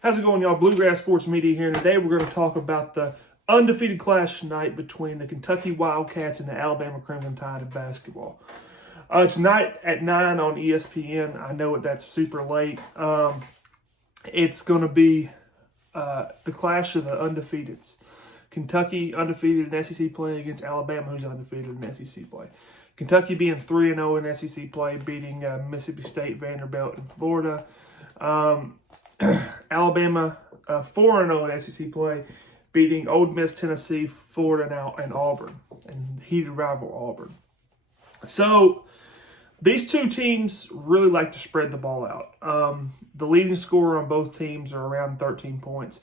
How's it going, y'all? Bluegrass Sports Media here, and today we're going to talk about the undefeated clash tonight between the Kentucky Wildcats and the Alabama Crimson Tide of basketball. Tonight at 9 on ESPN. I know that's super late. It's going to be the clash of the undefeateds. Kentucky undefeated in SEC play against Alabama, who's undefeated in SEC play. Kentucky being 3-0 in SEC play, beating Mississippi State, Vanderbilt, and Florida. Alabama 4-0 in SEC play, beating Ole Miss, Tennessee, Florida, and Auburn, and heated rival Auburn. So these two teams really like to spread the ball out. The leading scorer on both teams are around 13 points,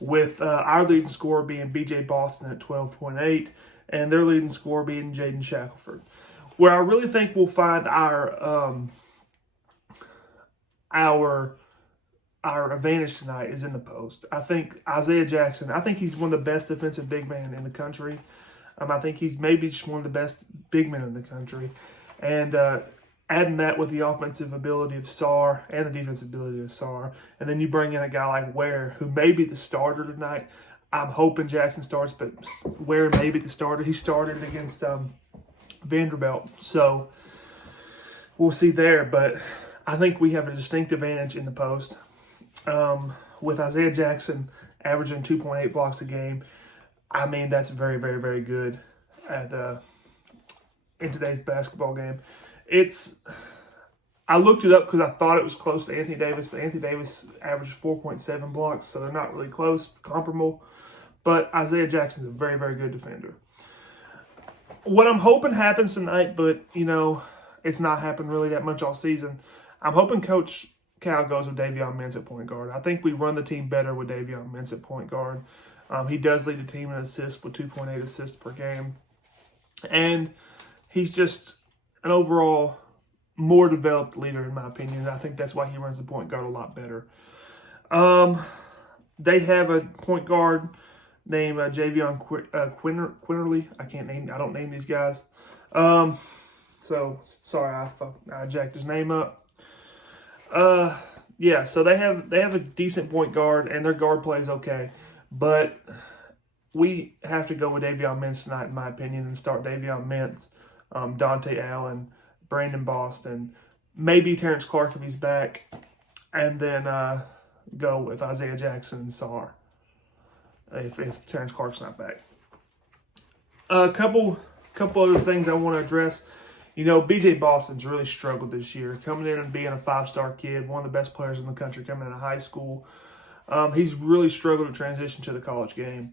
with our leading scorer being B.J. Boston at 12.8, and their leading scorer being Jaden Shackelford. Where I really think we'll find our advantage tonight is in the post. I think Isaiah Jackson, he's one of the best defensive big men in the country. I think he's maybe just one of the best big men in the country. And adding that with the offensive ability of Sarr and the defensive ability of Sarr, and then you bring in a guy like Ware, who may be the starter tonight. I'm hoping Jackson starts, but Ware may be the starter. He started against Vanderbilt, so we'll see there. But I think we have a distinct advantage in the post. With Isaiah Jackson averaging 2.8 blocks a game, I mean, that's very, very, very good in today's basketball game. I looked it up because I thought it was close to Anthony Davis, but Anthony Davis averaged 4.7 blocks, so they're not really close, comparable. But Isaiah Jackson's a very, very good defender. What I'm hoping happens tonight, but, it's not happened really that much all season, I'm hoping Coach Cal goes with Davion Mintz at point guard. I think we run the team better with Davion Mintz at point guard. He does lead the team in assists with 2.8 assists per game. And he's just an overall more developed leader, in my opinion. I think that's why he runs the point guard a lot better. They have a point guard named Javion Quinterly. I don't name these guys. So sorry, I jacked his name up. So they have a decent point guard, and their guard play is okay. But we have to go with Davion Mintz tonight, in my opinion, and start Davion Mintz, Dante Allen, Brandon Boston, maybe Terrence Clark if he's back, and then go with Isaiah Jackson and Sarr if Terrence Clark's not back. A couple other things I want to address. B.J. Boston's really struggled this year, coming in and being a five-star kid, one of the best players in the country coming out of high school. He's really struggled to transition to the college game.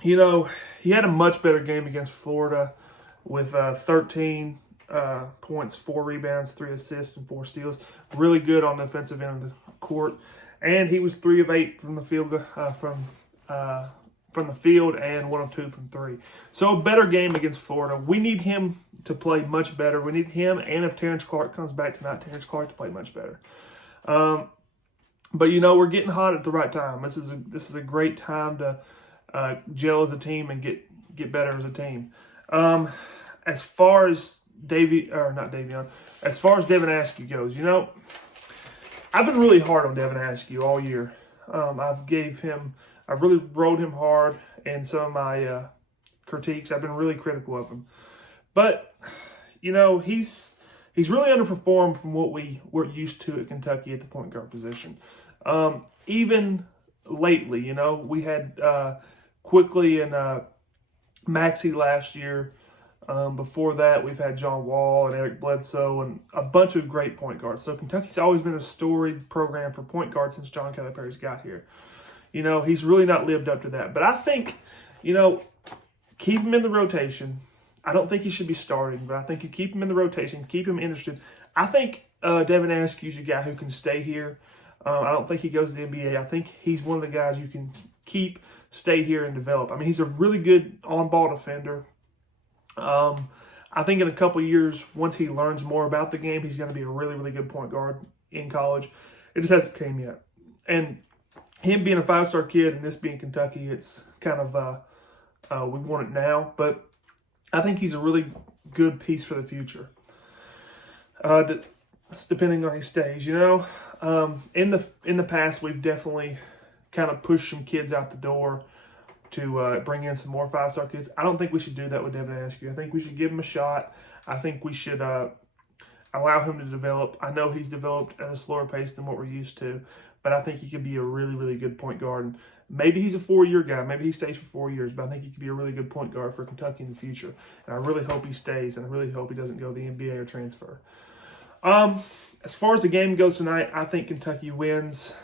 He had a much better game against Florida with 13 points, 4 rebounds, 3 assists, and 4 steals. Really good on the offensive end of the court. And he was 3 of 8 from the field, from the field, and 1 of 2 from 3. So a better game against Florida. We need him to play much better. We need him, and if Terrence Clark comes back tonight, Terrence Clark to play much better. But we're getting hot at the right time. This is a great time to gel as a team and get better as a team. As far as as far as Devon Askew goes, I've been really hard on Devon Askew all year. I've really rode him hard in some of my critiques. I've been really critical of him. But, he's really underperformed from what we were used to at Kentucky at the point guard position. Even lately, we had Quickly and Maxey last year. Before that, we've had John Wall and Eric Bledsoe and a bunch of great point guards. So Kentucky's always been a storied program for point guards since John Calipari's got here. He's really not lived up to that. But I think, keep him in the rotation. I don't think he should be starting, but I think you keep him in the rotation, keep him interested. I think Devon Askew's a guy who can stay here. I don't think he goes to the NBA. I think he's one of the guys you can keep, stay here, and develop. He's a really good on-ball defender. I think in a couple of years, once he learns more about the game, he's going to be a really, really good point guard in college. It just hasn't came yet. And him being a five-star kid and this being Kentucky, it's kind of, we want it now. But I think he's a really good piece for the future. It's depending on his stage, you know. In the past, we've definitely kind of pushed some kids out the door to bring in some more 5-star kids. I don't think we should do that with Devon Askew. I think we should give him a shot. I think we should allow him to develop. I know he's developed at a slower pace than what we're used to, but I think he could be a really, really good point guard. And maybe he's a 4-year guy. Maybe he stays for 4 years, but I think he could be a really good point guard for Kentucky in the future. And I really hope he stays, and I really hope he doesn't go to the NBA or transfer. As far as the game goes tonight, I think Kentucky wins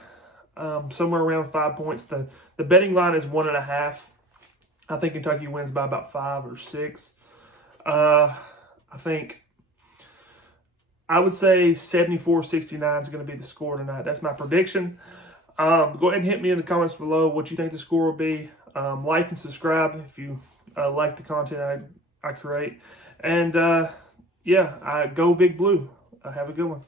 somewhere around 5 points. The betting line is 1.5. I think Kentucky wins by about 5 or 6. I would say 74-69 is going to be the score tonight. That's my prediction. Go ahead and hit me in the comments below what you think the score will be. Like and subscribe if you like the content I create. And, go Big Blue. Have a good one.